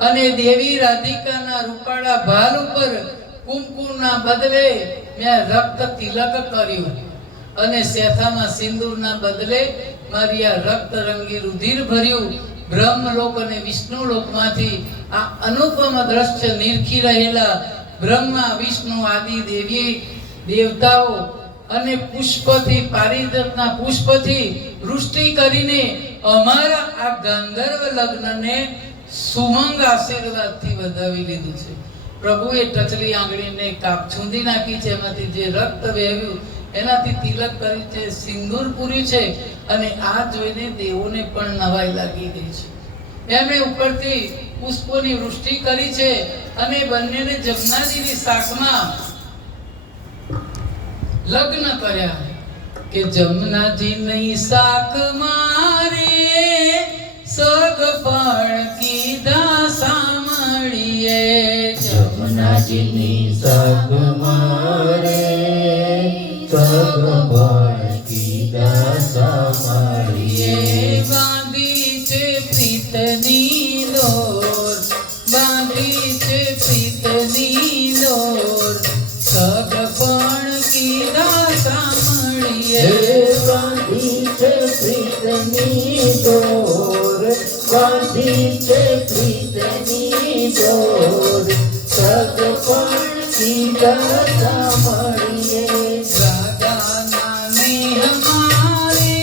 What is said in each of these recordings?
અને દેવી રાધિકાના રૂપાળા ભાર ઉપર કુમકુમના બદલે મેં રક્ત તિલક કર્યું અને શેથામાં સિંદૂરના બદલે મારી આ રક્ત રંગી રુધિર ભર્યું. બ્રહ્મલોક અને વિષ્ણુલોકમાંથી આ અનુપમ દ્રશ્ય નિરખી રહેલા બ્રહ્મા વિષ્ણુ આદિ દેવી દેવતાઓ અને પુષ્પથી પારિજાતના પુષ્પથી વૃષ્ટિ કરીને અમારા આ ગાંધર્વ લગ્નને સુમંગ આશીર્વાદથી વધાવી લીધું છે. પ્રભુએ ટચલી આંગળીને કાપ છૂંદી નાખી છે, એમાંથી જે રક્ત વહેવ્યું એનાથી તિલક કરી છે, સિંદૂર પૂર્યું છે અને આ જોઈને દેવોને પણ નવાઈ લાગી ગઈ છે. એમણે ઉપરથી પુષ્પોની વૃષ્ટિ કરી છે અને બંનેને જમનાજીની શાખમાં લગ્ન કર્યા કે જમનાજીની શાખ મારે સગપણ કીધા સાંભળીએ. જમનાજીની શાખ મારે સગપણ કીધા સાંભળીએ. બાંધી છે પ્રીતની દોર, બાંધી છે પ્રીતની દોર, સગપણ કીધા સાંભળીએ. બાંધી છે પ્રીતની દોર, બાંધી છે પ્રીતની દોર, સગપણ કીધા સાંભળીએ. રાધાના નેહ મારે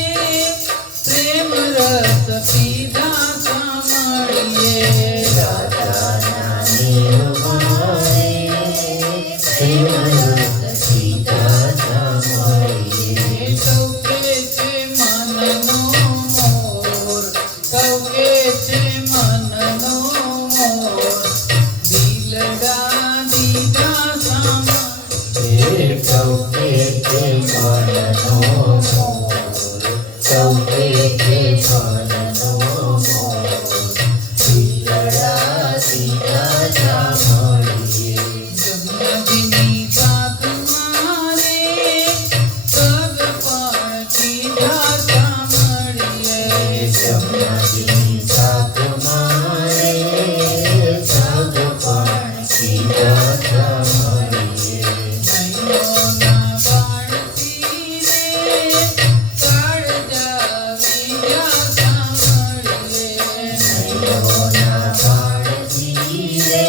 પ્રેમ રસ પીધા સાંભળીએ. રાધાના નેહ મારે પ્રેમ રસ પીધા સાંભળીએ. કૌકે છે મનનો મોર, કૌકે છે મનનો મોર, દિલડા દીધા સાંભળીએ. સૌકે છે મનનો મોર, સૌકે છે મનનો મોર, દિલડા દીધા સાંભળીએ. જમનાજીની શાખ મારે સગપણ કીધા સાંભળીએ. જમનાજીની શાખ મારે સગપણ કીધા સાંભળીએ. નયનોના બાળથી રે કાળજા વીજા સાંભળીએ. નયનોના બાળથી રે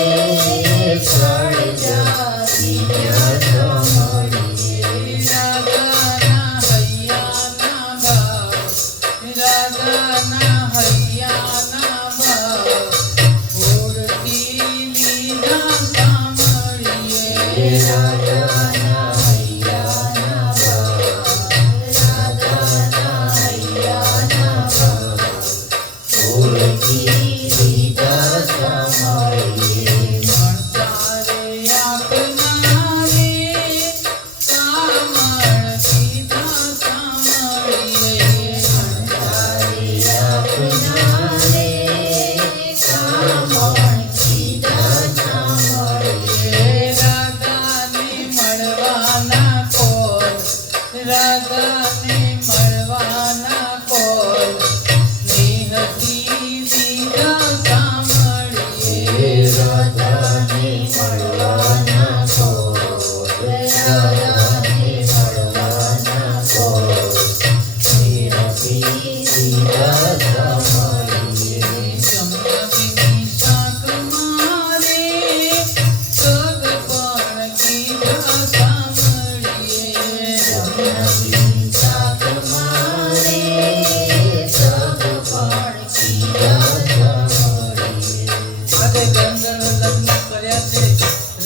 કાળજા વીજા સાંભળીએ. રાધાના હૈયાના ભાવ, રાધાના હૈયાના ભાવ, ઓળખી લીધા સાંભળીએ. રાધાના હૈયાના ભાવ, રાધાના હૈયાના ભાવ, ઓળખી લીધા સાંભળીએ. મણસારે આપનારે કામળ કીધા સાંભળીએ. તારે આપનારે કામણ કીધા સાંભળીએ. રાધાને મળવાના કોલ, રાધાને મળવાના કોલ, સ્નેહથી દીધા સાંભળીએ. રાધાને મળવાના કોલ, રાધાને મળવાના કોલ, સ્નેહથી દીધા સાંભળીએ. જમનાજીની શાખ મારે સગપણ કીધા સાંભળીએ. જમનાજીની શાખ મારે સગપણ કીધા સાંભળીએ. આજે ગંધર્વ લગ્ન કર્યા છે